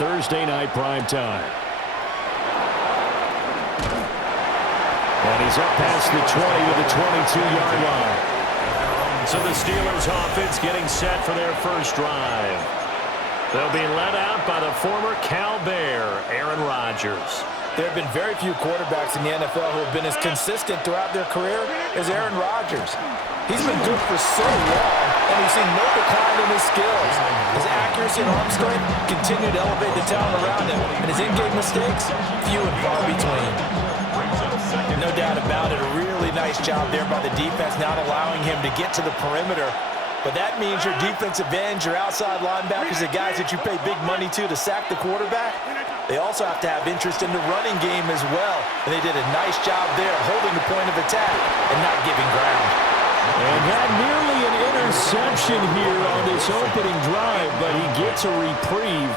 Thursday night prime time. And he's up past the 20 to the 22-yard line. So the Steelers offense getting set for their first drive. They'll be led out by the former Cal Bear, Aaron Rodgers. There have been very few quarterbacks in the NFL who have been as consistent throughout their career as Aaron Rodgers. He's been good for so long, and we've seen no decline in his skills. His accuracy and arm strength continue to elevate the talent around him, and his in-game mistakes, few and far between. No doubt about it, a really nice job there by the defense, not allowing him to get to the perimeter. But that means your defensive ends, your outside linebackers, the guys that you pay big money to sack the quarterback, they also have to have interest in the running game as well. And they did a nice job there holding the point of attack and not giving ground. And had nearly an interception here on this opening drive, but he gets a reprieve.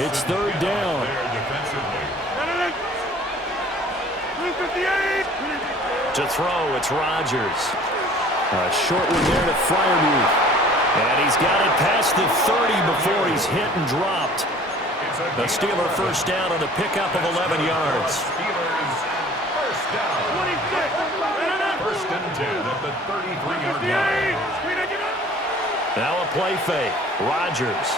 It's third down. To throw, it's Rodgers. A short one there to Freiermuth. And he's got it past the 30 before he's hit and dropped. The Steeler first down on a pickup of 11 yards. First down. 1st and 10 at the 33-yard line. Now a play fake. Rodgers.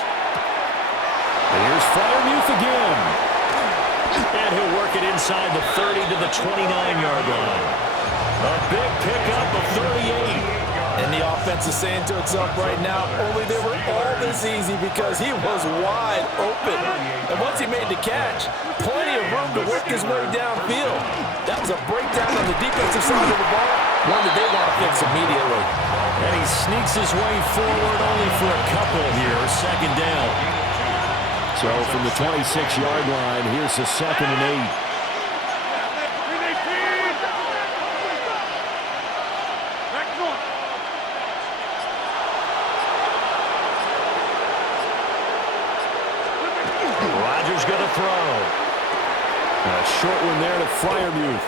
Here's Freiermuth again. And he'll work it inside the 30 to the 29-yard line. A big pickup of 38. And the offense is saying to itself right now, only they were all this easy because he was wide open. And once he made the catch, plenty of room to work his way downfield. That was a breakdown on the defensive side of the ball, one that they want to fix immediately. And he sneaks his way forward only for a couple here, second down. So from the 26-yard line, here's the 2nd and 8. Short one there to Freiermuth.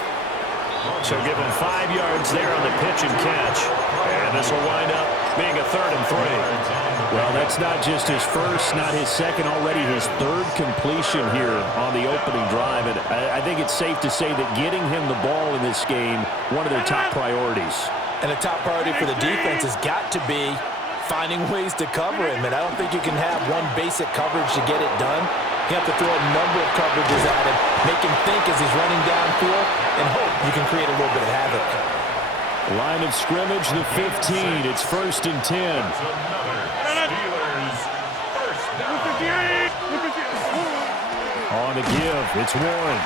So give him 5 yards there on the pitch and catch. And this will wind up being a 3rd and 3. Well, that's not just his first, not his second, already his 3rd completion here on the opening drive. And I think it's safe to say that getting him the ball in this game, one of their top priorities. And a top priority for the defense has got to be finding ways to cover him. And I don't think you can have one basic coverage to get it done. You have to throw a number of coverages at him, make him think as he's running downfield, and hope you can create a little bit of havoc. Line of scrimmage, the 15. It's 1st and 10. On the give, it's Warren.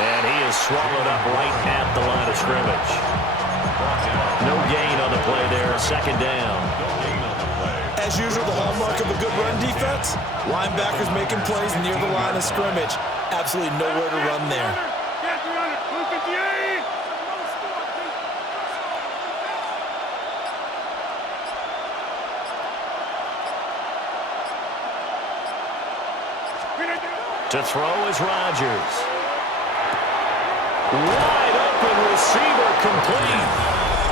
And he is swallowed up right at the line of scrimmage. No gain on the play there, 2nd down. As usual, the hallmark of a good run defense, linebackers making plays near the line of scrimmage. Absolutely nowhere to run there. To throw is Rodgers. Wide open receiver complete.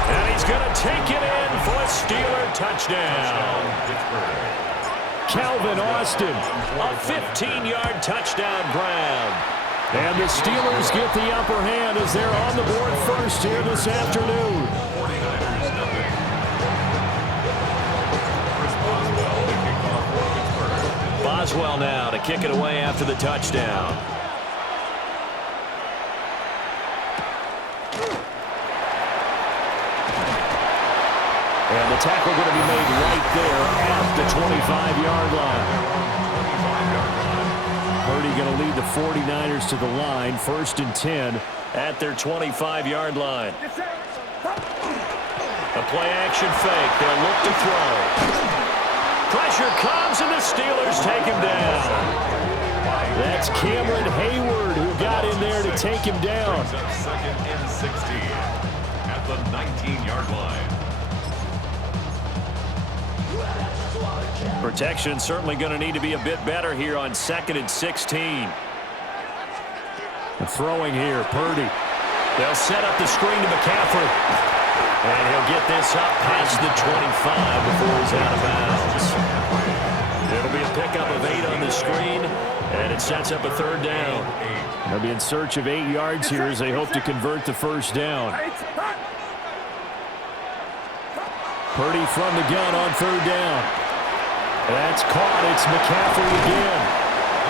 And he's going to take it in for a Steeler touchdown. Calvin Austin, a 15-yard touchdown grab. And the Steelers get the upper hand as they're on the board first here this afternoon. Boswell now to kick it away after the touchdown. And the tackle going to be made right there at the 25-yard line. Purdy going to lead the 49ers to the line, 1st and 10 at their 25-yard line. A play-action fake. They'll look to throw. Pressure comes, and the Steelers take him down. That's Cameron Hayward who got in there to take him down. 2nd and 16 at the 19-yard line. Protection certainly going to need to be a bit better here on 2nd and 16. Throwing here, Purdy. They'll set up the screen to McCaffrey. And he'll get this up past the 25 before he's out of bounds. It'll be a pickup of 8 on the screen. sets up a third down. They'll be in search of 8 yards here as they hope to convert the first down. Purdy from the gun on third down. That's caught. It's McCaffrey again.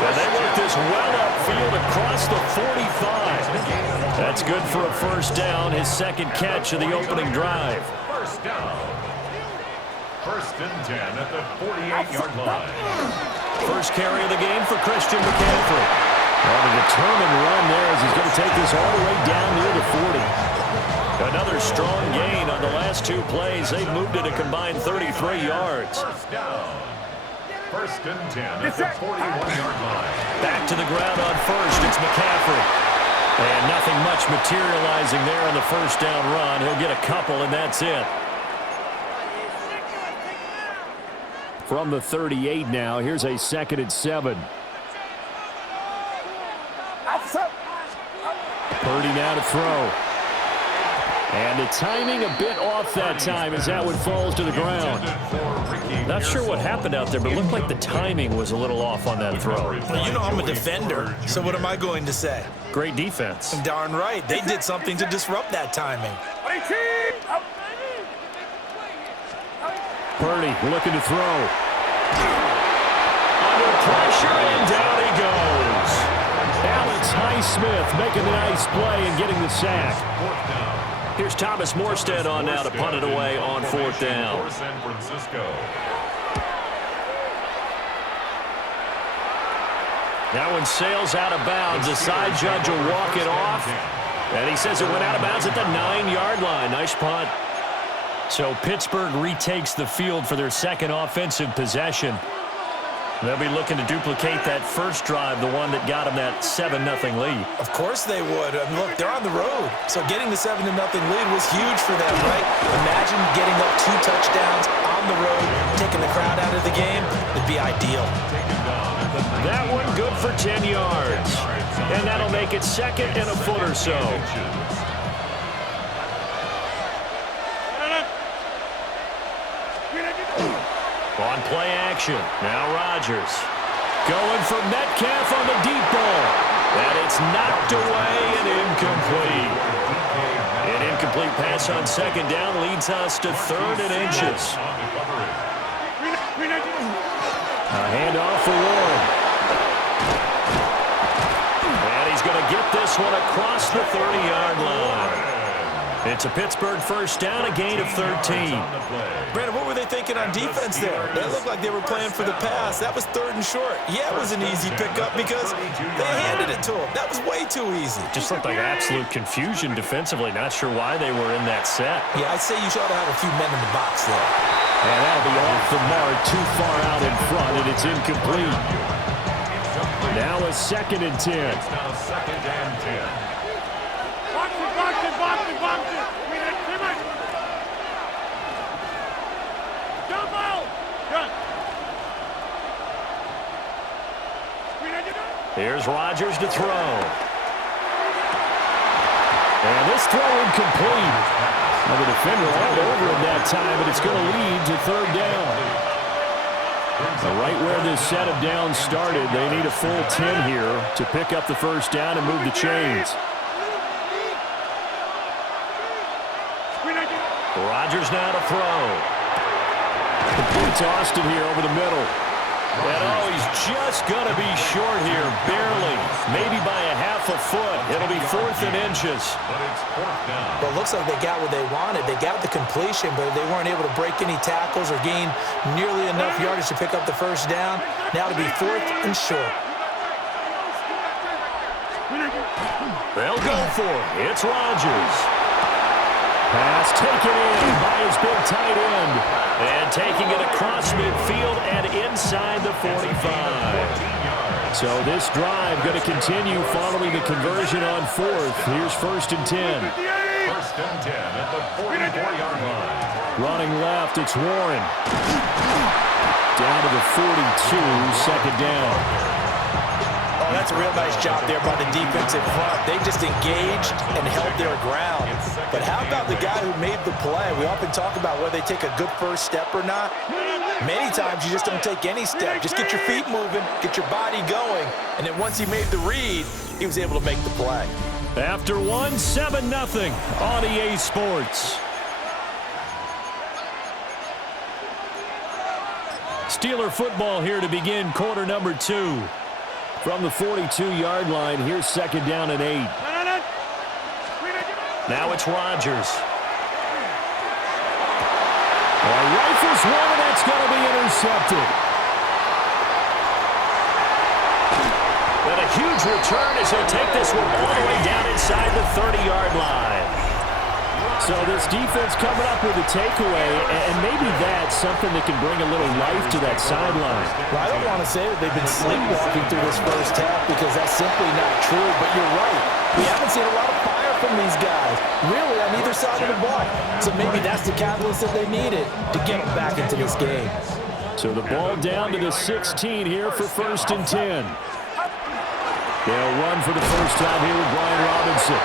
And they work this well upfield across the 45. That's good for a first down, his second catch of the opening drive. First down. First and 10 at the 48-yard line. First carry of the game for Christian McCaffrey. Well, a determined run there as he's going to take this all the way down near the 40. Another strong gain on the last 2 plays. They've moved it a combined 33 yards. First down. First and 10 at the 41-yard line. Back to the ground on first. It's McCaffrey. And nothing much materializing there on the first down run. He'll get a couple, and that's it. From the 38 now, here's a 2nd and 7. Purdy now to throw. And the timing a bit off that time as that one falls to the ground. Not sure what happened out there, but it looked like the timing was a little off on that throw. Well, you know I'm a defender, so what am I going to say? Great defense. Darn right. They did something to disrupt that timing. Purdy looking to throw. Under pressure, and down he goes. Alex Highsmith making the nice play and getting the sack. Here's Thomas Morstead on now to punt it away on 4th down. San Francisco. That one sails out of bounds. The side judge will walk it off. And he says it went out of bounds at the 9-yard line. Nice punt. So Pittsburgh retakes the field for their second offensive possession. They'll be looking to duplicate that first drive, the one that got them that 7-0 lead. Of course they would. I mean, look, they're on the road. So getting the 7-0 lead was huge for them, right? Imagine getting up 2 touchdowns on the road, taking the crowd out of the game. It'd be ideal. That one good for 10 yards. And that'll make it 2nd and a foot or so. On play action, now Rodgers. Going for Metcalf on the deep ball. And it's knocked away and incomplete. An incomplete pass on 2nd down leads us to 3rd and inches. A handoff for Warren. And he's going to get this one across the 30-yard line. It's a Pittsburgh first down, a gain of 13. Brandon, what were they thinking on defense there? They looked like they were playing for the pass. That was 3rd and short. Yeah, it was an easy pickup because they handed it to him. That was way too easy. Just looked like absolute confusion defensively. Not sure why they were in that set. Yeah, I'd say you should have a few men in the box there. And that'll be off the mark, too far out in front, and it's incomplete. Now a 2nd and 10. It's now 2nd and 10. Here's Rodgers to throw. And this throw incomplete. Well, the defender all over him that time, but it's going to lead to 3rd down. Right where this set of downs started, they need a full 10 here to pick up the first down and move the chains. Rodgers now to throw. Complete to Austin here over the middle. And oh, he's just going to be short here, barely. Maybe by a half a foot. It'll be 4th and inches. But it's 4th down. Well, it looks like they got what they wanted. They got the completion, but they weren't able to break any tackles or gain nearly enough yardage to pick up the first down. Now to be 4th and short. They'll go for it. It's Rodgers. Pass taken in by his big tight end. And taking it across midfield and inside the 45. So this drive going to continue following the conversion on 4th. Here's 1st and 10. 1st and 10 at the 44-yard line. Running left, it's Warren. Down to the 42, 2nd down. Oh, that's a real nice job there by the defensive front. They just engaged and held their ground. But how about the guy who made the play? We often talk about whether they take a good first step or not. Many times you just don't take any step. Just get your feet moving, get your body going, and then once he made the read, he was able to make the play. After one, 7-0 on EA Sports. Steeler football here to begin quarter number 2. From the 42-yard line, here's second down and 8. Now it's Rodgers. Rifles one, and that's going to be intercepted. And a huge return as he'll take this one all the way down inside the 30-yard line. So this defense coming up with a takeaway, and maybe that's something that can bring a little life to that sideline. Well, I don't want to say that they've been sleepwalking through this first half because that's simply not true, but you're right. We haven't seen a lot of fire from these guys, really, on either side of the ball. So maybe that's the catalyst that they needed to get them back into this game. So the ball down to the 16 here for 1st and 10. They'll run for the first time here with Brian Robinson.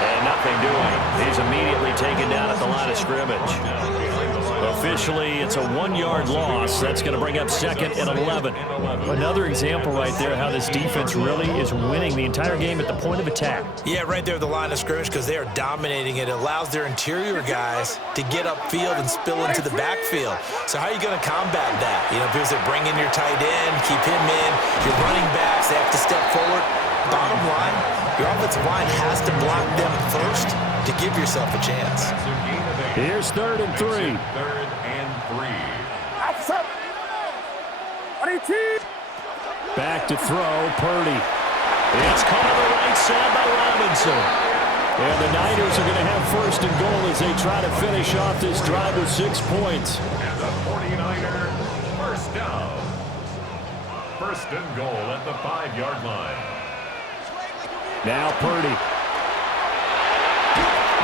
And nothing doing. He's immediately taken down at the line of scrimmage. Officially, it's a 1-yard loss. That's going to bring up 2nd and 11. Another example right there how this defense really is winning the entire game at the point of attack. Yeah, right there at the line of scrimmage because they are dominating it. It allows their interior guys to get upfield and spill into the backfield. So how are you going to combat that? You know, because they bring in your tight end, keep him in, your running backs, they have to step forward. Bottom line, your offensive line has to block them first to give yourself a chance. Here's 3rd and 3. 3rd and 3. Back to throw, Purdy. It's caught on the right side by Robinson. And the Niners are going to have 1st and goal as they try to finish off this drive with 6 points. And the 49er first down. 1st and goal at the 5-yard line. Now Purdy.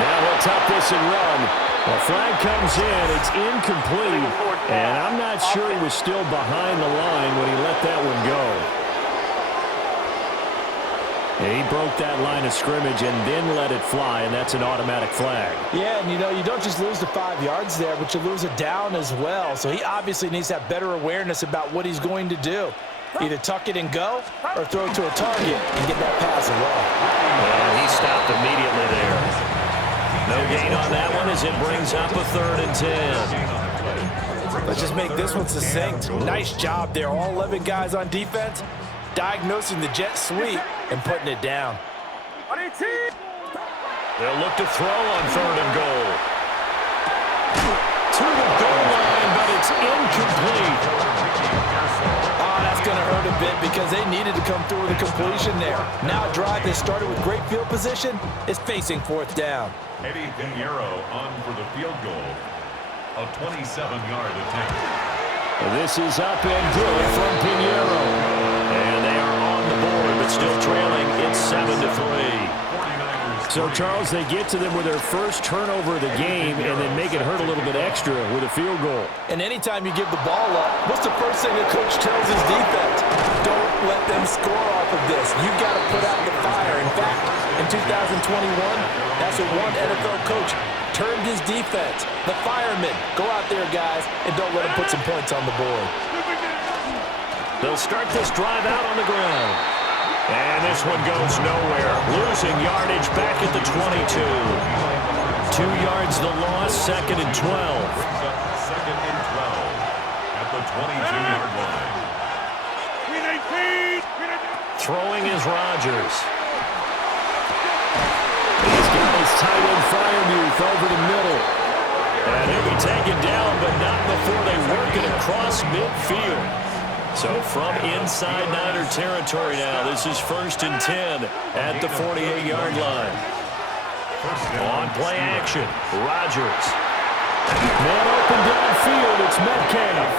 Now he'll tuck this and run. The flag comes in. It's incomplete. And I'm not sure he was still behind the line when he let that one go. And he broke that line of scrimmage and then let it fly, and that's an automatic flag. Yeah, and you know, you don't just lose the 5 yards there, but you lose a down as well. So he obviously needs to have better awareness about what he's going to do. Either tuck it and go or throw it to a target and get that pass away. And he stopped immediately there. No gain on that one as it brings up a 3rd and 10. Let's just make this one succinct. Nice job there. All 11 guys on defense diagnosing the jet sweep and putting it down. They'll look to throw on 3rd and goal. To the goal line, but it's incomplete. Oh, that's going to hurt a bit because they needed to come through with a completion there. Now a drive that started with great field position is facing 4th down. Eddie Pinheiro on for the field goal. A 27-yard attempt. This is up and good from Pinheiro. And they are on the board, but still trailing. It's 7-3. So, Charles, they get to them with their first turnover of the game and then make it hurt a little bit extra with a field goal. And anytime you give the ball up, what's the first thing a coach tells his defense? Don't let them score off of this. You've got to put out the fire. In fact, in 2021, that's what one NFL coach termed his defense. The firemen. Go out there, guys, and don't let them put some points on the board. They'll start this drive out on the ground. And this one goes nowhere. Losing yardage back at the 22. 2 yards the loss, 2nd and 12. 2nd and 12 at the 22-yard line. Throwing is Rodgers. He's got his tight end Freiermuth over the middle. And he'll be taken down, but not before they work it across midfield. So from inside Niner territory now, this is 1st and 10 at the 48-yard line. On play action, Rodgers. Man open downfield, it's Metcalf.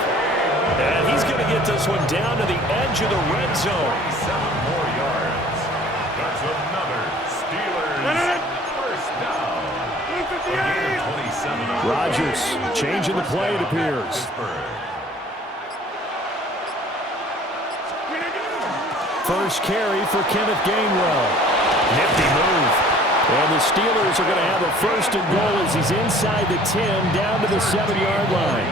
And he's going to get this one down to the edge of the red zone. 7 more yards. That's another Steelers first down. Rodgers changing the play, it appears. First carry for Kenneth Gainwell. Nifty move. And the Steelers are going to have a 1st and goal as he's inside the 10 down to the 7-yard line.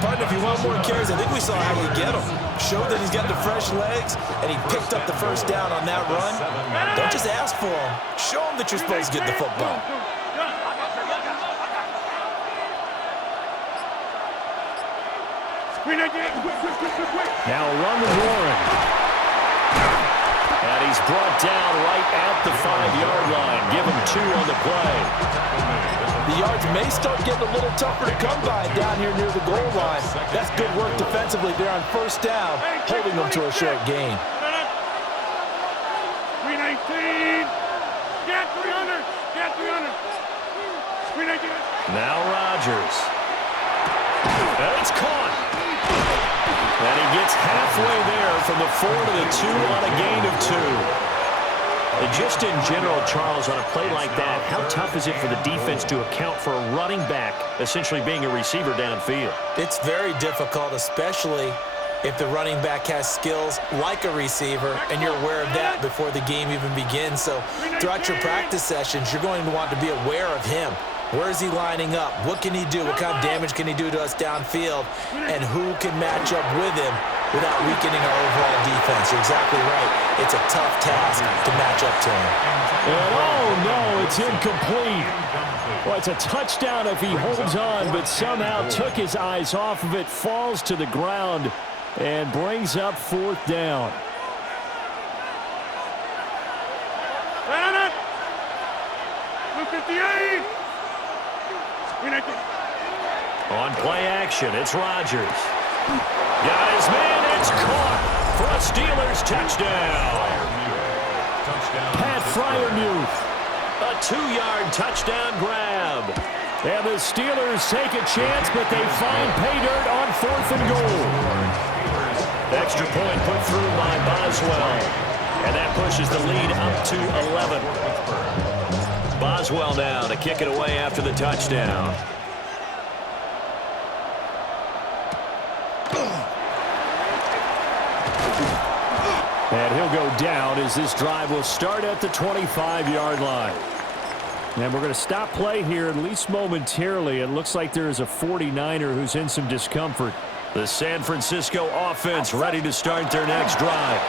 Partner, if you want more carries, I think we saw how you get him. Showed that he's got the fresh legs, and he picked up the first down on that run. Don't just ask for him. Show him that you're supposed to get the football. Now a run with Warren. And he's brought down right at the 5-yard line. Give him 2 on the play. The yards may start getting a little tougher to come by down here near the goal line. That's good work defensively there on first down, holding them to a short gain. 319. Get 300. Get 300. 319. Now Rodgers. And it's caught. And he gets halfway there from the 4 to the 2 on a gain of 2. And just in general, Charles, on a play like that, how tough is it for the defense to account for a running back essentially being a receiver downfield? It's very difficult, especially if the running back has skills like a receiver, and you're aware of that before the game even begins. So throughout your practice sessions, you're going to want to be aware of him. Where is he lining up? What can he do? What kind of damage can he do to us downfield? And who can match up with him without weakening our overall defense? You're exactly right. It's a tough task to match up to him. And oh, no, it's incomplete. Well, it's a touchdown if he holds on, but somehow took his eyes off of it, falls to the ground, and brings up 4th down. On play action, it's Rodgers. Got his man, it's caught for a Steelers touchdown. Pat Freiermuth. A 2-yard touchdown grab. And the Steelers take a chance, but they find pay dirt on 4th and goal. Extra point put through by Boswell. And that pushes the lead up to 11. Boswell now to kick it away after the touchdown. And he'll go down as this drive will start at the 25-yard line. And we're going to stop play here, at least momentarily. It looks like there is a 49er who's in some discomfort. The San Francisco offense ready to start their next drive.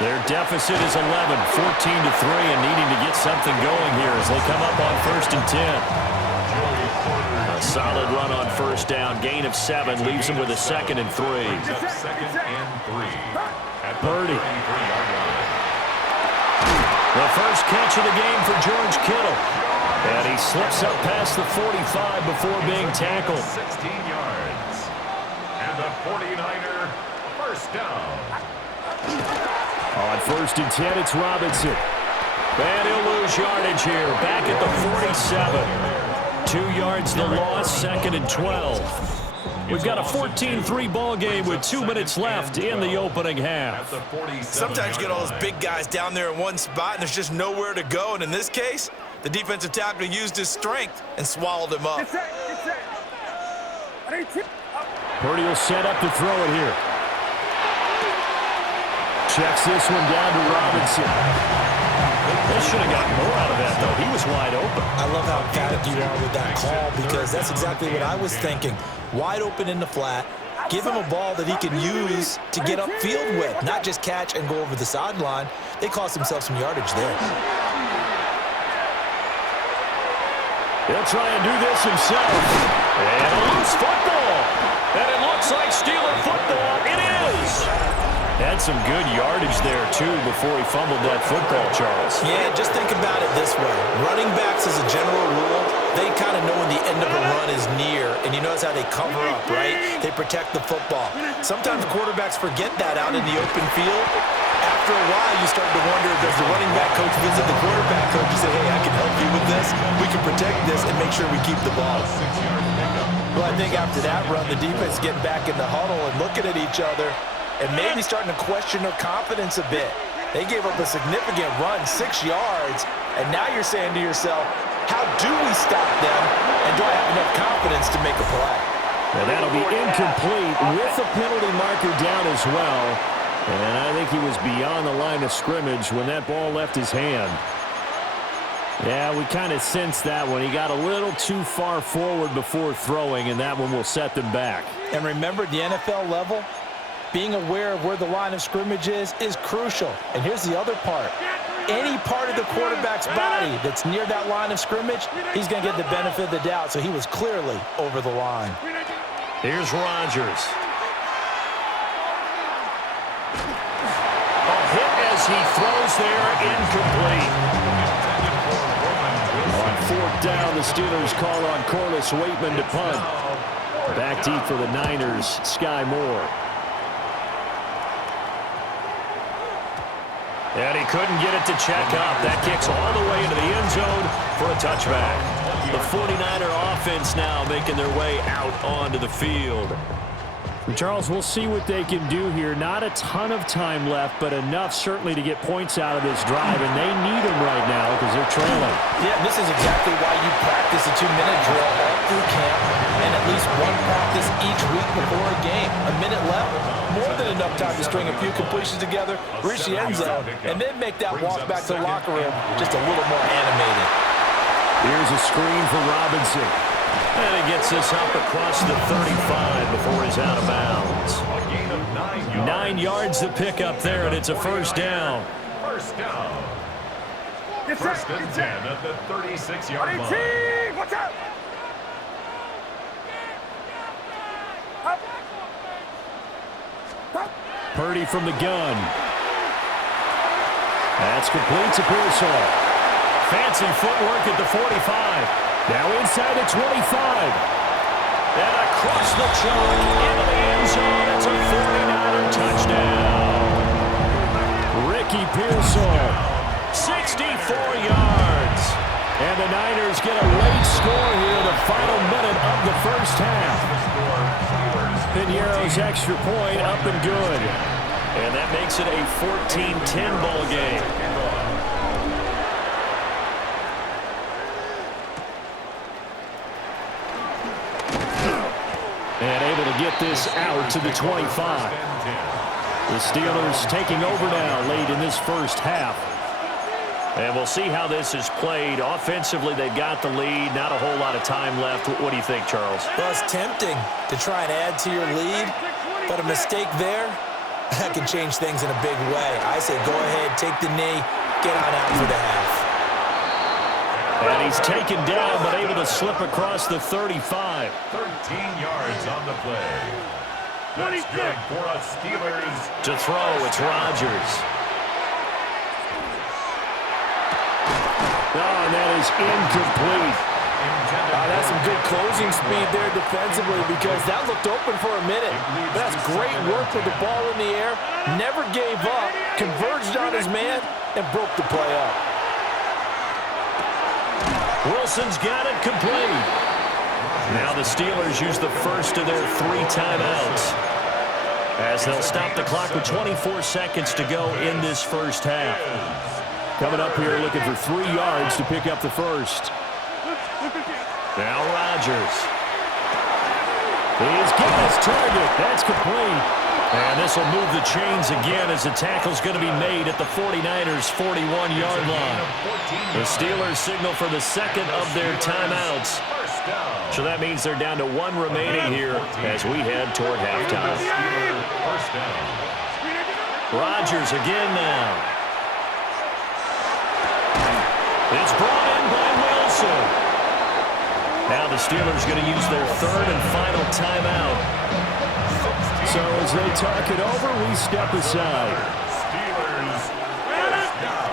Their deficit is 11, 14-3, and needing to get something going here as they come up on 1st and 10. A solid run on first down. Gain of 7 leaves them with a 2nd and 3. 2nd and 3. Purdy. The first catch of the game for George Kittle. And he slips up past the 45 before being tackled. 16 yards. And the 49er first down. On 1st and 10, it's Robinson. And he'll lose yardage here. Back at the 47. 2 yards the loss, 2nd and 12. We've got a 14-3 ball game with 2 minutes left in the opening half. Sometimes you get all those big guys down there in one spot, and there's just nowhere to go. And in this case, the defensive tackle used his strength and swallowed him up. Purdy will set up to throw it here. Checks this one down to Robinson. They should have gotten more out of that, though. He was wide open. I love how emphatic you are with that call, because that's exactly what I was thinking. Wide open in the flat. Give him a ball that he can use to get upfield with, not just catch and go over the sideline. They cost themselves some yardage there. He'll try and do this himself. And a loose football. And it looks like Steeler football. It is. Had some good yardage there, too, before he fumbled that football, Charles. Yeah, just think about it this way. Running backs, as a general rule, they kind of know when the end of a run is near, and you notice how they cover up, right? They protect the football. Sometimes quarterbacks forget that out in the open field. After a while, you start to wonder, does the running back coach visit the quarterback coach and say, hey, I can help you with this, we can protect this, and make sure we keep the ball. Well, I think after that run, the defense getting back in the huddle and looking at each other and maybe starting to question their confidence a bit. They gave up a significant run, 6 yards, and now you're saying to yourself, how do we stop them, and do I have enough confidence to make a play? And that'll be incomplete with the penalty marker down as well. And I think he was beyond the line of scrimmage when that ball left his hand. Yeah, we kind of sensed that one. He got a little too far forward before throwing, and that one will set them back. And remember, at the NFL level, being aware of where the line of scrimmage is crucial. And here's the other part. Any part of the quarterback's body that's near that line of scrimmage, he's going to get the benefit of the doubt. So he was clearly over the line. Here's Rodgers. A hit as he throws there, incomplete. On fourth down, the Steelers call on Corliss Waitman to punt. Back deep for the Niners, Sky Moore. And he couldn't get it to check up. That kicks all the way into the end zone for a touchback. The 49er offense now making their way out onto the field. Charles, we'll see what they can do here. Not a ton of time left, but enough certainly to get points out of this drive, and they need them right now because they're trailing. Yeah, this is exactly why you practice a 2-minute drill all through camp and at least one practice each week before a game. A minute left, more than enough time to string a few completions together, reach the end zone, and then make that walk back to the locker room just a little more animated. Here's a screen for Robinson. And he gets this up across the 35 before he's out of bounds. A gain of 9 yards. 9 yards to pick up there, and it's a first down. First down. First and 10 at the 36-yard line. Watch out! Purdy from the gun. That's complete to Pearsall. Fancy footwork at the 45. Now inside the 25. And across the chalk into the end zone. It's a 49er touchdown. Ricky Pearsall. 64 yards. And the Niners get a late score here in the final minute of the first half. Piniero's extra point up and good. And that makes it a 14-10 ball game. And able to get this out to the 25. The Steelers taking over now late in this first half. And we'll see how this is played. Offensively, they've got the lead. Not a whole lot of time left. What do you think, Charles? Well, it's tempting to try and add to your lead, but a mistake there, that can change things in a big way. I say go ahead, take the knee, get on out for the half. And he's taken down, but able to slip across the 35. 13 yards on the play. That's good for us Steelers. To throw, it's Rodgers. Oh, and that is incomplete. That's some good closing speed there defensively because that looked open for a minute. That's great work with the ball in the air. Never gave up, converged on his man, and broke the play up. Wilson's got it complete. Now the Steelers use the first of their 3 timeouts as they'll stop the clock with 24 seconds to go in this first half. Coming up here looking for 3 yards to pick up the first. Now Rodgers. He's got his target. That's complete. And this will move the chains again as the tackle's going to be made at the 49ers' 41-yard line. The Steelers signal for the second of their timeouts. So that means they're down to 1 remaining here as we head toward halftime. Rodgers again now. It's brought in by Wilson. Now the Steelers going to use their 3rd and final timeout. So as they talk it over, we step aside. Steelers first down.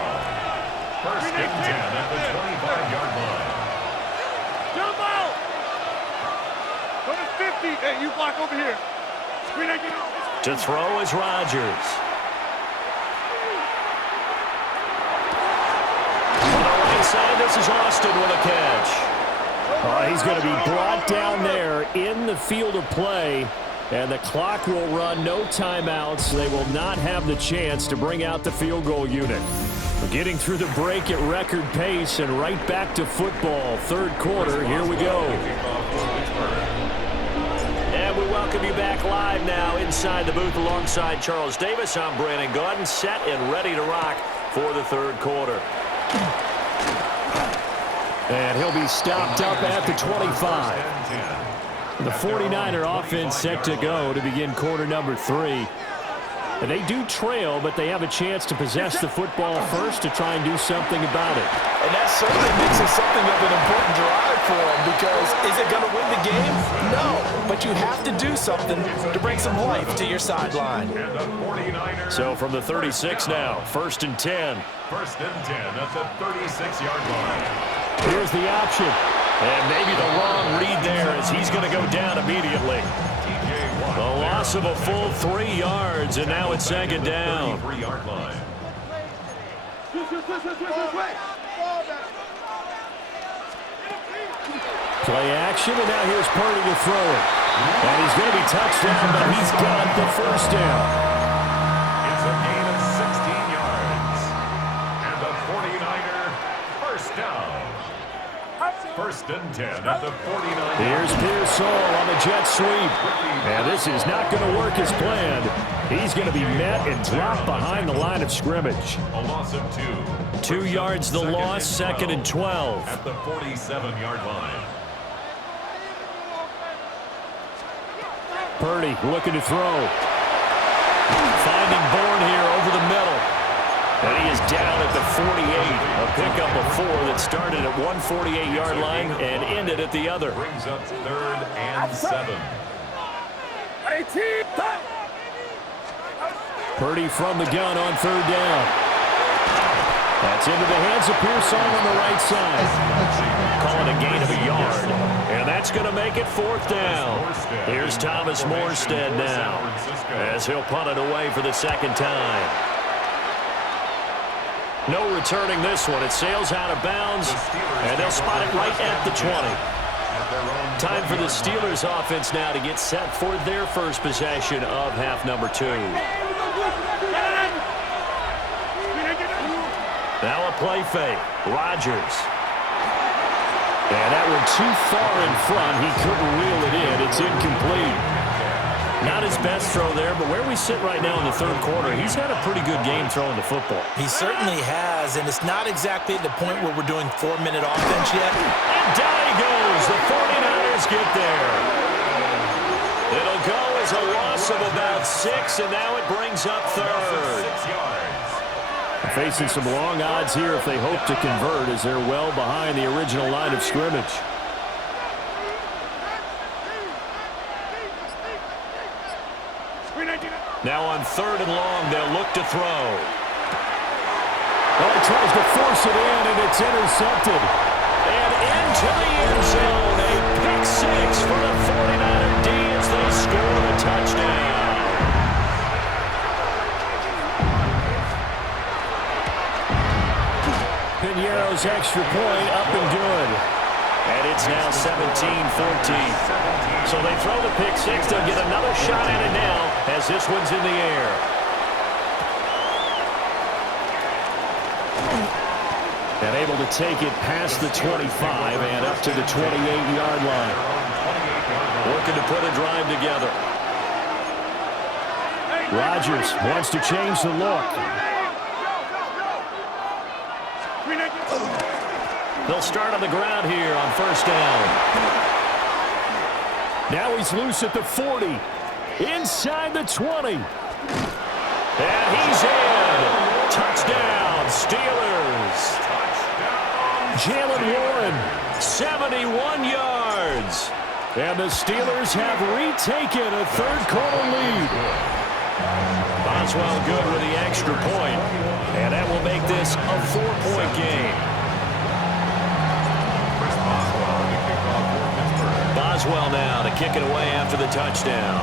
First and 10 at the 25-yard line. Jump out! Go to 50. Hey, you block over here. To throw is Rodgers. On the right side, this is Austin with a catch. He's going to be brought down there in the field of play. And the clock will run, no timeouts. They will not have the chance to bring out the field goal unit. We're getting through the break at record pace and right back to football. 3rd quarter, here we go. And we welcome you back live now inside the booth alongside Charles Davis. I'm Brandon Gaudin, set and ready to rock for the 3rd quarter. And he'll be stopped up at the 25. The 49er offense set to go to begin quarter number 3. And they do trail, but they have a chance to possess the football first to try and do something about it. And that certainly makes it something of an important drive for them, because is it going to win the game? No, but you have to do something to bring some life to your sideline. So from the 36 now, 1st and 10. 1st and 10 at the 36-yard line. Here's the option. And maybe the wrong read there as he's going to go down immediately. The loss of a full 3 yards, and now it's 2nd down. 33-yard line. Play action, and now here's Purdy to throw it. And he's going to be touchdown, but he's got the first down. It's a gain of 16 yards. And the 49er first down. 1st and 10 at the 49. Here's Pearsall on the jet sweep. And this is not going to work as planned. He's going to be met and dropped behind the line of scrimmage. A loss of 2. 2 yards the loss, 2nd and 12. At the 47-yard line. Purdy looking to throw. Finding Bourne here over the middle. And he is down at the 48. A pickup of 4 that started at 148-yard line and ended at the other. Brings up 3rd and 7. Purdy from the gun on 3rd down. That's into the hands of Pearsall on the right side. Calling a gain of a yard. And that's going to make it 4th down. Here's Thomas Morstead now as he'll punt it away for the 2nd time. No returning this one. It sails out of bounds, and they'll spot it right at the 20. Time for the Steelers offense now to get set for their first possession of half number 2. Now a play fake. Rodgers. And that one too far in front. He couldn't reel it in. It's incomplete. Not his best throw there, but where we sit right now in the 3rd quarter, he's had a pretty good game throwing the football. He certainly has, and it's not exactly at the point where we're doing 4-minute offense yet. And down he goes. The 49ers get there. It'll go as a loss of about 6, and now it brings up 3rd. 6 yards. Facing some long odds here if they hope to convert, as they're well behind the original line of scrimmage. Now on 3rd and long, they'll look to throw. Oh, he tries to force it in, and it's intercepted. And into the end zone, a pick 6 for the 49er D as they score a touchdown. Piñeiro's extra point up and good. And it's now 17-14. So they throw the pick 6. They'll get another shot at it now as this one's in the air. And able to take it past the 25 and up to the 28-yard line. Working to put a drive together. Rodgers wants to change the look. They'll start on the ground here on 1st down. Now he's loose at the 40. Inside the 20. And he's in. Touchdown, Steelers. Jalen Warren, 71 yards. and the Steelers have retaken a 3rd quarter lead. Boswell good with the extra point, and that will make this a 4-point game. Boswell now to kick it away after the touchdown.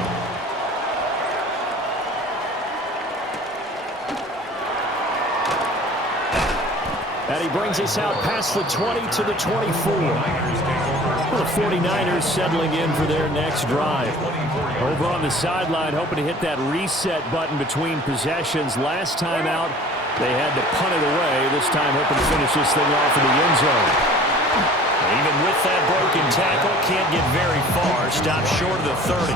And he brings us out past the 20 to the 24. The 49ers settling in for their next drive. Over on the sideline, hoping to hit that reset button between possessions. Last time out, they had to punt it away. This time hoping to finish this thing off in the end zone. Even with that broken tackle, can't get very far. Stopped short of the 30.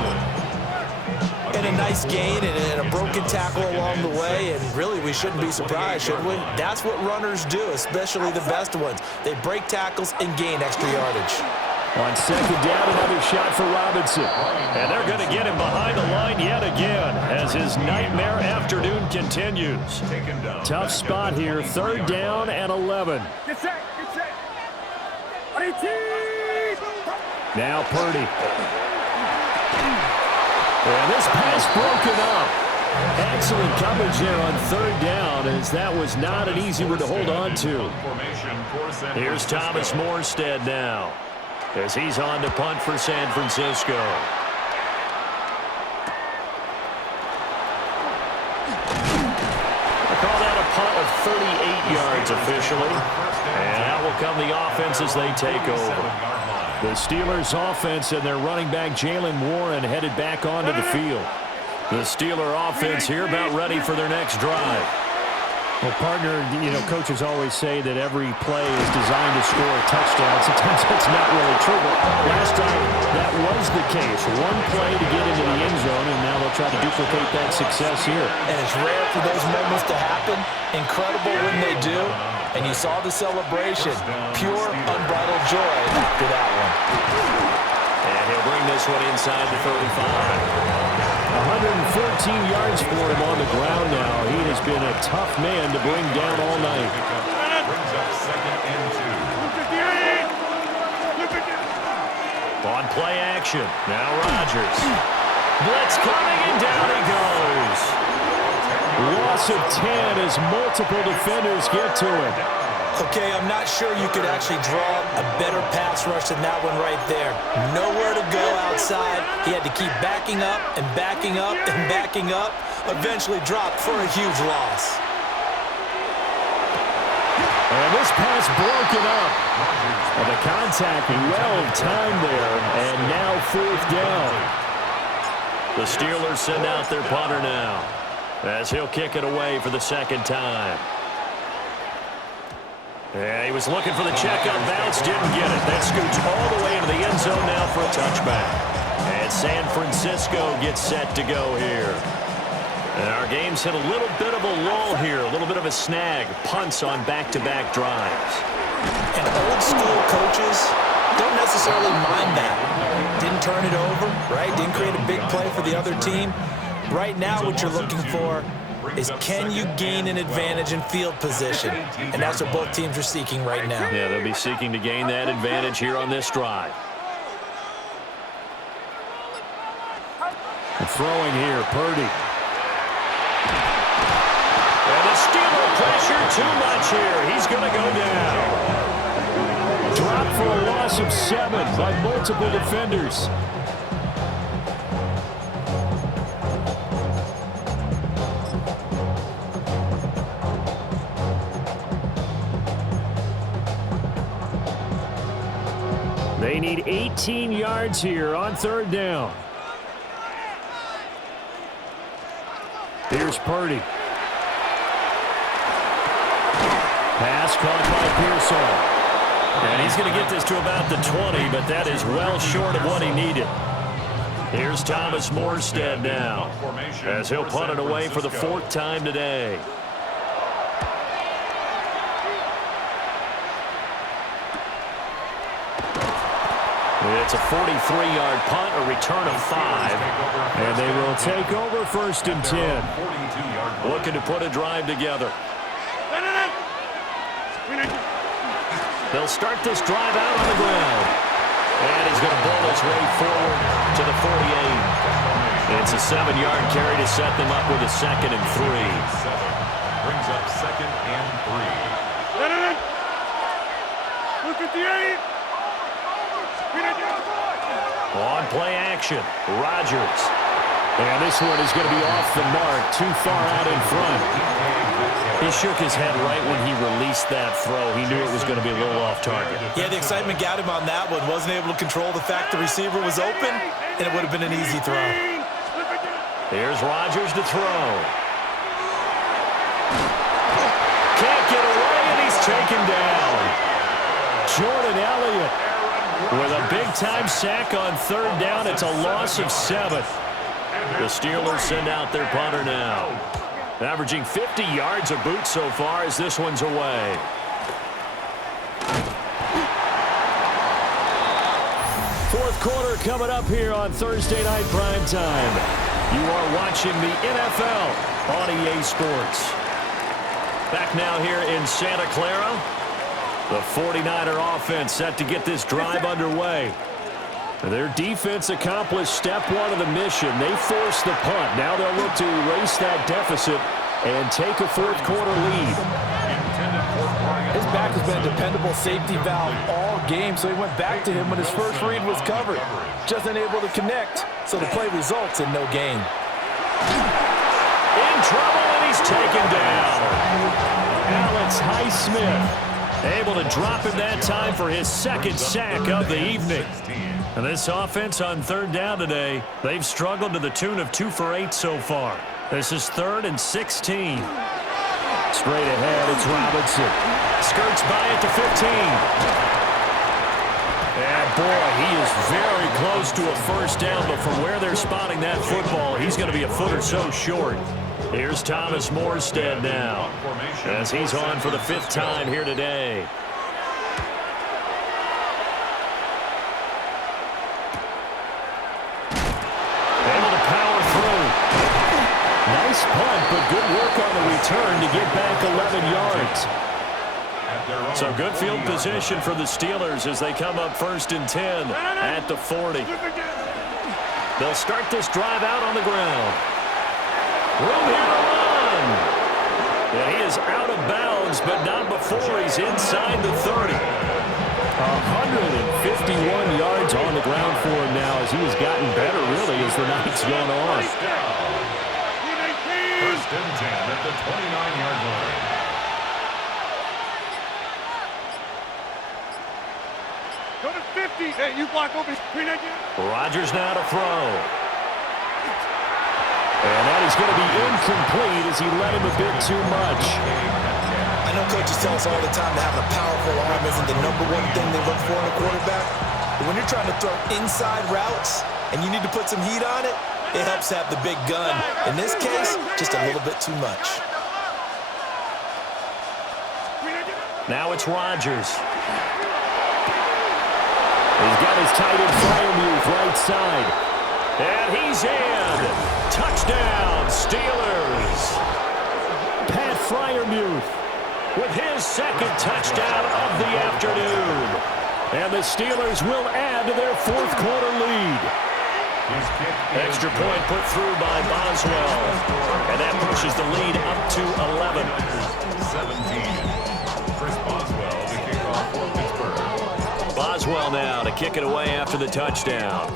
And a nice gain and a broken tackle along the way, and really we shouldn't be surprised, should we? That's what runners do, especially the best ones. They break tackles and gain extra yardage. On second down, another shot for Robinson. And they're going to get him behind the line yet again as his nightmare afternoon continues. Tough spot here, third down and 11. Get set, get set. 18. Now Purdy. And this pass broken up. Excellent coverage there on third down, as that was not an easy one to hold on to. Here's Thomas Morstead now, as he's on to punt for San Francisco. I call that a punt of 38 yards officially. And out will come the offense as they take over. The Steelers' offense and their running back Jalen Warren headed back onto the field. The Steeler offense here about ready for their next drive. Well, partner, coaches always say that every play is designed to score a touchdown. Sometimes that's not really true, but last time that was the case. One play to get into the end zone, and now they'll try to duplicate that success here. And it's rare for those moments to happen. Incredible when they do. And you saw the celebration. Pure, unbridled joy after that one. And he'll bring this one inside the 35. 114 yards for him on the ground now. He has been a tough man to bring down all night. Brings up second and 2. On play action. Now Rodgers. Blitz coming, and down he goes. Loss of 10 as multiple defenders get to him. Okay, I'm not sure you could actually draw a better pass rush than that one right there. Nowhere to go outside. He had to keep backing up and backing up and backing up. Eventually dropped for a huge loss. And this pass broken up. And the contact well timed there. And now fourth down. The Steelers send out their punter now, as he'll kick it away for the second time. Yeah, he was looking for the checkup bounce, didn't get it. That scoots all the way into the end zone now for a touchback. And San Francisco gets set to go here. And our game's hit a little bit of a lull here, a little bit of a snag. Punts on back-to-back drives. And old school coaches don't necessarily mind that. Didn't turn it over, right? Didn't create a big play for the other team. Right now what you're looking for is, can you gain an advantage in field position? And that's what both teams are seeking right now. Yeah, they'll be seeking to gain that advantage here on this drive. Throwing here, Purdy. And the Steeler pressure too much here. He's going to go down. Dropped for a loss of 7 by multiple defenders. They need 18 yards here on third down. Here's Purdy. Pass caught by Pearson. And he's going to get this to about the 20, but that is well short of what he needed. Here's Thomas Morstead now, as he'll punt it away for the 4th time today. It's a 43-yard punt, a return of 5. And they will take over first and 10. Looking to put a drive together. They'll start this drive out on the ground. And he's going to bowl his way forward to the 48. It's a 7-yard carry to set them up with a 2nd and 3. Brings up 2nd and 3. 58. On play action, Rodgers. And this one is going to be off the mark, too far out in front. He shook his head right when he released that throw. He knew it was going to be a little off target. Yeah, the excitement got him on that one. Wasn't able to control the fact the receiver was open, and it would have been an easy throw. Here's Rodgers to throw. Can't get away, and he's taken down. Jordan Elliott with a big-time sack on third down. It's a loss of 7. The Steelers send out their punter now. Averaging 50 yards a boot so far as this one's away. Fourth quarter coming up here on Thursday Night Primetime. You are watching the NFL on EA Sports. Back now here in Santa Clara. The 49er offense set to get this drive underway. Their defense accomplished step one of the mission. They forced the punt. Now they'll look to erase that deficit and take a fourth quarter lead. His back has been a dependable safety valve all game, so he went back to him when his first read was covered. Just unable to connect, so the play results in no gain. In trouble, and he's taken down. Alex Highsmith able to drop him that time for his second sack of the evening. And this offense on third down today, they've struggled to the tune of 2 for 8 so far. This is 3rd and 16. Straight ahead, it's Robinson. Skirts by it to 15. And boy, he is very close to a first down, but from where they're spotting that football, he's going to be a foot or so short. Here's Thomas Morstead now, as he's on for the 5th time here today. Able to power through. Nice punt, but good work on the return to get back 11 yards. So good field position for the Steelers as they come up 1st and 10 at the 40. They'll start this drive out on the ground. Room here to run. And he is out of bounds, but not before he's inside the 30. 151 yards on the ground for him now as he has gotten better, really, as the night's gone on. 1st and 10 at the 29-yard line. Go to 50. Hey, you block over. Rodgers now to throw. And that is going to be incomplete as he led him a bit too much. I know coaches tell us all the time that having a powerful arm isn't the #1 thing they look for in a quarterback. But when you're trying to throw inside routes and you need to put some heat on it, it helps have the big gun. In this case, just a little bit too much. Now it's Rodgers. He's got his tight end Freiermuth right side. And he's in. Touchdown, Steelers. Pat Freiermuth With his second touchdown of the afternoon. And the Steelers will add to their fourth quarter lead. Extra point put through by Boswell. And that pushes the lead up to 11. 17. Chris Boswell to kick off for Pittsburgh. Boswell now to kick it away after the touchdown.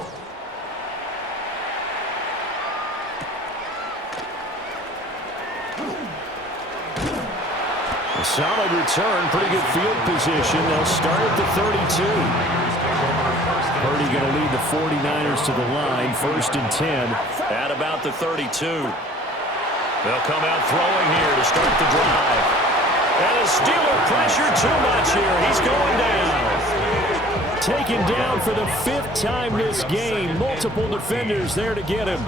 A solid return, pretty good field position. They'll start at the 32. Purdy going to lead the 49ers to the line, 1st and 10. At about the 32. They'll come out throwing here to start the drive. And a Steeler pressure too much here. He's going down. Taken down for the 5th time this game. Multiple defenders there to get him.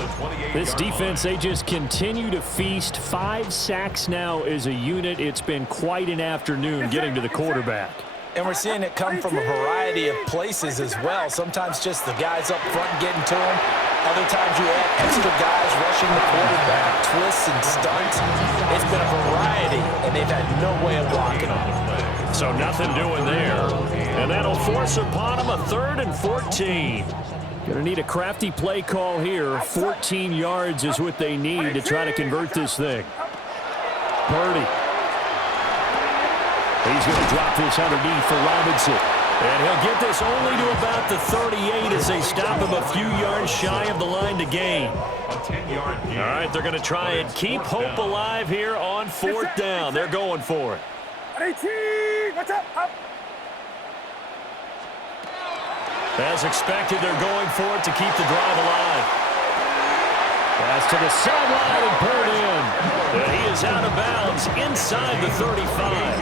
This defense, they just continue to feast. 5 sacks now as a unit. It's been quite an afternoon getting to the quarterback. And we're seeing it come from a variety of places as well. Sometimes just the guys up front getting to him. Other times you add extra guys rushing the quarterback, twists and stunts. It's been a variety, and they've had no way of blocking them. So nothing doing there. And that'll force upon him a 3rd and 14. Going to need a crafty play call here. 14 yards is what they need to try to convert this thing. Purdy. He's going to drop this underneath for Robinson. And he'll get this only to about the 38 as they stop him a few yards shy of the line to gain. A 10-yard gain. All right, they're going to try and keep hope alive here on 4th down. They're going for it. 18. What's up? As expected, they're going for it to keep the drive alive. Pass to the sideline and pulled in. And he is out of bounds inside the 35.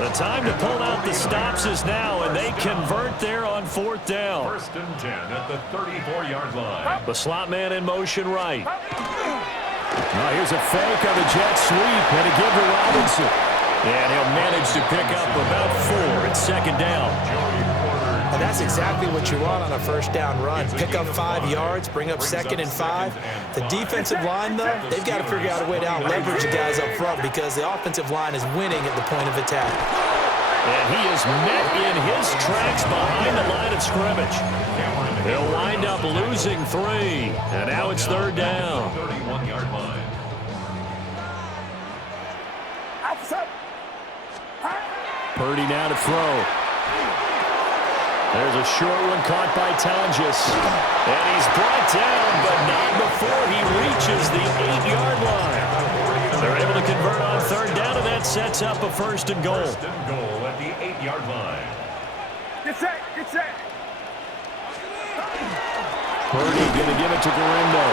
The time to pull out the stops is now, and they convert there on 4th down. 1st and 10 at the 34-yard line. The slot man in motion right. Now here's a fake on the jet sweep, and a give to Robinson. And he'll manage to pick up about 4 at 2nd down. And that's exactly what you want on a 1st down run. Pick up 5 yards, bring up 2nd and 5. The defensive line, though, they've got to figure out a way to out-leverage the guys up front because the offensive line is winning at the point of attack. And he is met in his tracks behind the line of scrimmage. He'll wind up losing 3. And now it's 3rd down. 31-yard line. Purdy now to throw. There's a short one caught by Tonjes. And he's brought down, but not before he reaches the 8-yard line. They're able to convert on 3rd down, and that sets up a 1st and goal. 1st and goal at the 8-yard line. Get set, get set. Purdy going to give it to Garindo.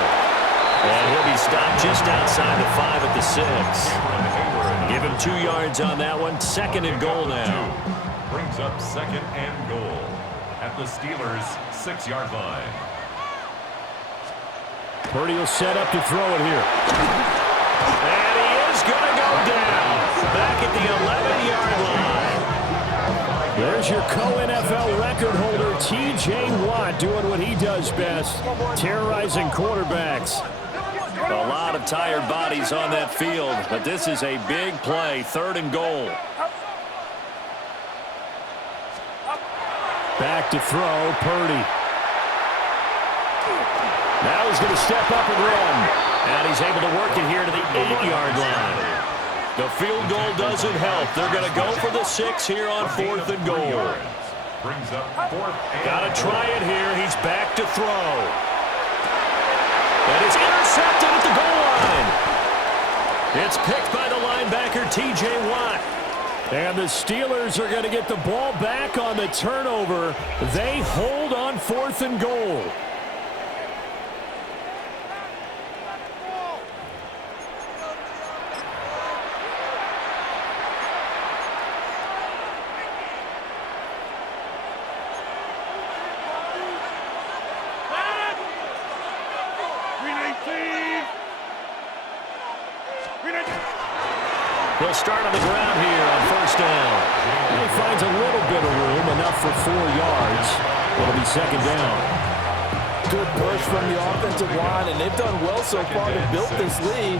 And he'll be stopped just outside the 5 at the 6. Give him 2 yards on that one. 2nd and goal now. Brings up 2nd and goal at the Steelers' 6-yard line. Purdy will set up to throw it here. And he is going to go down. Back at the 11-yard line. There's your co-NFL record holder, T.J. Watt, doing what he does best, terrorizing quarterbacks. A lot of tired bodies on that field, but this is a big play, 3rd and goal. Back to throw, Purdy. Now he's going to step up and run. And he's able to work it here to the 8-yard line. The field goal doesn't help. They're going to go for the 6 here on 4th and goal. Brings up 4th and got to try it here. He's back to throw. And it's intercepted at the goal line. It's picked by the linebacker, T.J. Watt. And the Steelers are going to get the ball back on the turnover. They hold on 4th and goal. He'll start on the ground here on 1st down. And he finds a little bit of room, enough for 4 yards. It'll be 2nd down. Good push from the offensive line, and they've done well so far to build this lead.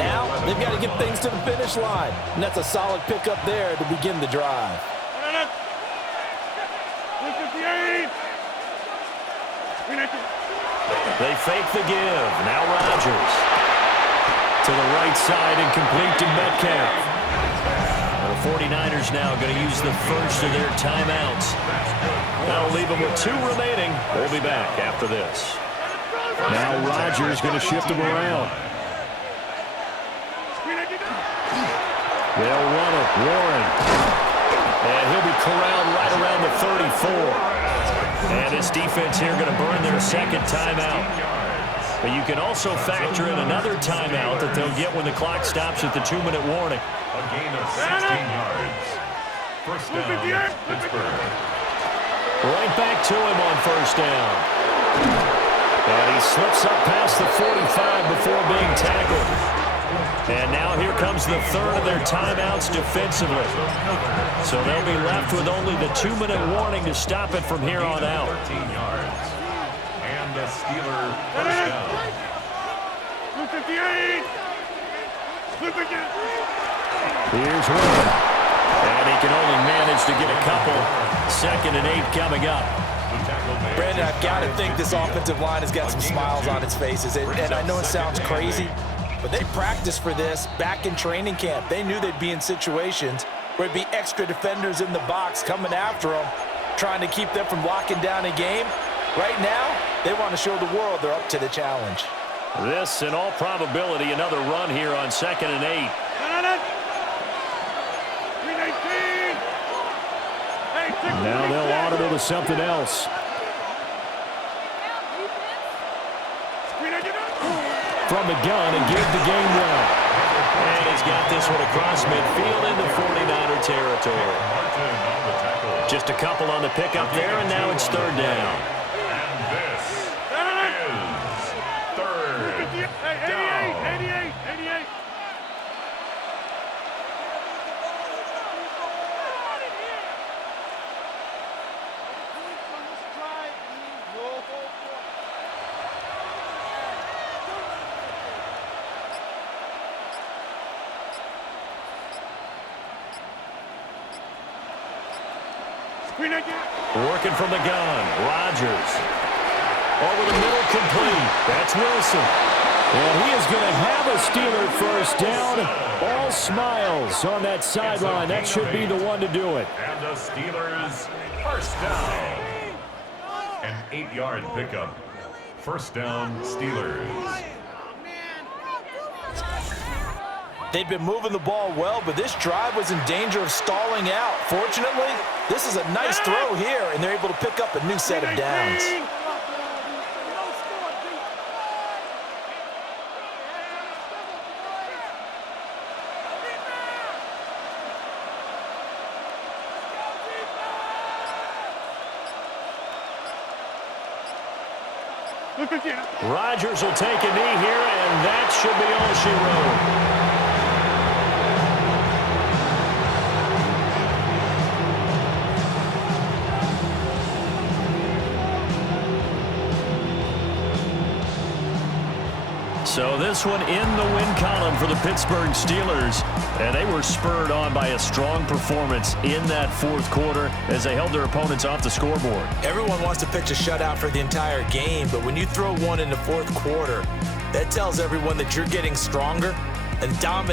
Now, they've got to get things to the finish line. And that's a solid pickup there to begin the drive. They fake the give. Now Rodgers. To the right side and complete to Metcalf. The 49ers now going to use the first of their timeouts. That'll leave them with 2 remaining. We'll be back after this. Now Rodgers going to shift them around. They'll run it. Warren. And he'll be corralled right around the 34. And this defense here going to burn their 2nd timeout. But you can also factor in another timeout that they'll get when the clock stops at the 2-minute warning. A gain of 16 yards. 1st down, Pittsburgh. Right back to him on 1st down. And he slips up past the 45 before being tackled. And now here comes the 3rd of their timeouts defensively. So they'll be left with only the 2-minute warning to stop it from here on out. 13 yards. And the Steeler 1st down. 258. Here's one. And he can only manage to get a couple. 2nd and 8 coming up. Brandon, I've got to think this offensive line has got some smiles on its faces. And I know it sounds crazy, but they practiced for this back in training camp. They knew they'd be in situations where it'd be extra defenders in the box coming after them, trying to keep them from locking down a game. Right now, they want to show the world they're up to the challenge. This, in all probability, another run here on 2nd and 8. Now they'll audible to something else. From the gun and give the game well. And he's got this one across midfield into 49er territory. Martin on the tackle. Just a couple on the pickup there, and now it's third down. And this is third down. 88. Working from the gun, Rodgers. Over the middle, complete. That's Wilson. And he is going to have a Steeler first down. All smiles on that sideline. That should be the one to do it. And the Steelers first down. An 8-yard pickup. First down, Steelers. They've been moving the ball well, but this drive was in danger of stalling out. Fortunately, this is a nice throw here, and they're able to pick up a new set of downs. Rodgers will take a knee here, and that should be all she wrote. So this one in the win column for the Pittsburgh Steelers. And they were spurred on by a strong performance in that fourth quarter as they held their opponents off the scoreboard. Everyone wants to pitch a shutout for the entire game, but when you throw one in the fourth quarter, that tells everyone that you're getting stronger and dominant.